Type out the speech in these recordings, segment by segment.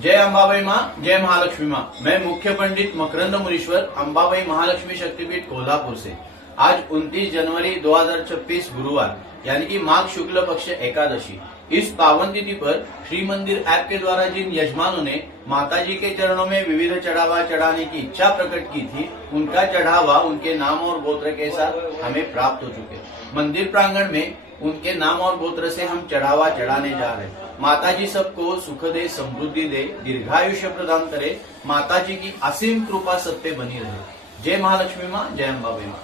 जय अंबाबाई माँ, जय महालक्ष्मी माँ। मैं मुख्य पंडित मकरंद मुनीश्वर अंबाबाई महालक्ष्मी शक्तिपीठ कोल्हापुर से आज 29 जनवरी 2026 गुरुवार यानी कि माघ शुक्ल पक्ष एकादशी इस पावन तिथि पर श्री मंदिर ऐप के द्वारा जिन यजमानों ने माताजी के चरणों में विविध चढ़ावा चढ़ाने की इच्छा प्रकट की थी, उनका चढ़ावा उनके नाम और गोत्र के साथ हमें प्राप्त हो चुके। मंदिर प्रांगण में उनके नाम और गोत्र से हम चढ़ावा चढ़ाने जा रहे हैं। माताजी सबको सुख दे, समृद्धि दे, दीर्घायुष्य प्रदान करे। माताजी की असीम कृपा सब पे बनी रहे। जय महालक्ष्मी माँ, जय अंबाबाई माँ।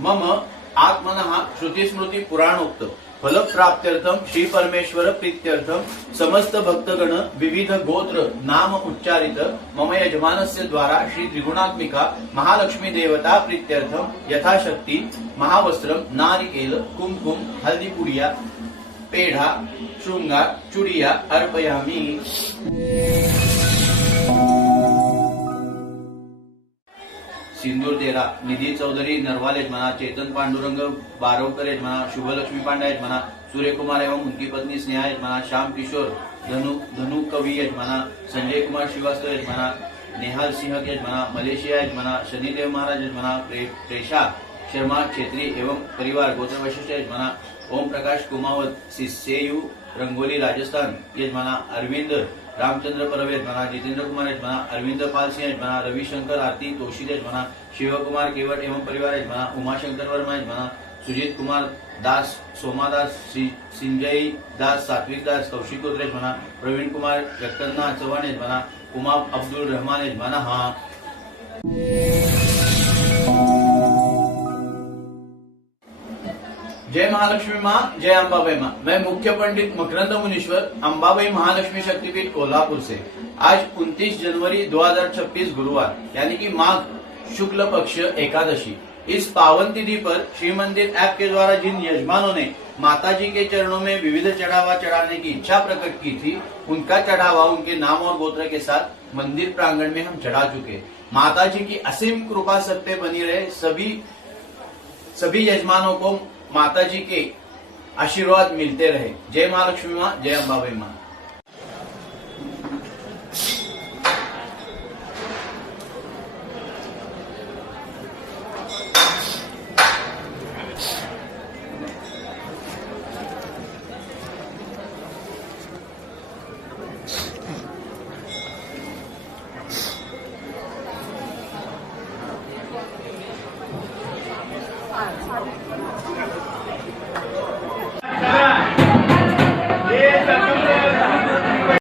मम आत्मनः श्रुतिस्मृति पुराणोक्त फल प्राप्त्यर्थम श्री परमेश्वर प्रीत्यर्थम समस्त भक्तगण विविध गोत्र नाम उच्चारित मम यजमानस्य द्वारा श्री त्रिगुणात्मिका महालक्ष्मी देवता प्रीत्यर्थम यथाशक्ति महावस्त्रम नारिकेल कुमकुम हल्दी पुड़िया पेढ़ा श्रृंगार चूड़िया अर्पयामि। सिंदूर तेरा निधी चौधरी नरवाल यजमाना, चेतन पांडुरंग बारवकर यजमाना, शुभलक्ष्मी पांडा यजमाना, सूर्यकुमार एवं उनकी पत्नी स्नेहा यजमाना, श्याम किशोर धनु कवि यजमाना, संजय कुमार श्रीवास्तव यजमाना, नेहाल सिंह यजमाना, मलेशिया यजमाना, शनिदेव महाराज यजमाना, प्रेषा शर्मा छेत्री एवं परिवार गोत्र वशिष्ठ यजमाना, ओम प्रकाश कुमावत सिसेयू रंगोली राजस्थान यजमाना, अरविंद रामचंद्र परब यजमाना, जितेंद्र कुमार यजमाना, अरविंद पाल सिंह यजमाना, रविशंकर आरती तोशीद यजमाना, शिव कुमार केवट एवं परिवार यजमाना, उमाशंकर वर्मा यजमाना, सुजीत कुमार दास, सोमा दास, सिंजय दास, सात्विक दास, कौशिक गोत्र यजमाना, प्रवीण कुमार जगन्नाथ चौहान यजमाना, उमा अब्दुल रहमान यजमाना। हाँ जय महालक्ष्मी माँ, जय अंबाबाई माँ। मैं मुख्य पंडित मकरंद मुनीश्वर अंबाबाई महालक्ष्मी शक्तिपीठ कोल्हापुर से आज 29 जनवरी 2026 गुरुवार यानी कि माघ शुक्ल पक्ष एकादशी इस पावन तिथि पर श्री मंदिर ऐप के द्वारा जिन यजमानों ने माताजी के चरणों में विविध चढ़ावा चढ़ाने की इच्छा प्रकट की थी, उनका चढ़ावा उनके नाम और गोत्र के साथ मंदिर प्रांगण में हम चढ़ा चुके। माताजी की असीम कृपा सब पे बनी रहे। सभी यजमानों को माताजी के आशीर्वाद मिलते रहे। जय महालक्ष्मी माँ, जय अंबाबाई माँ।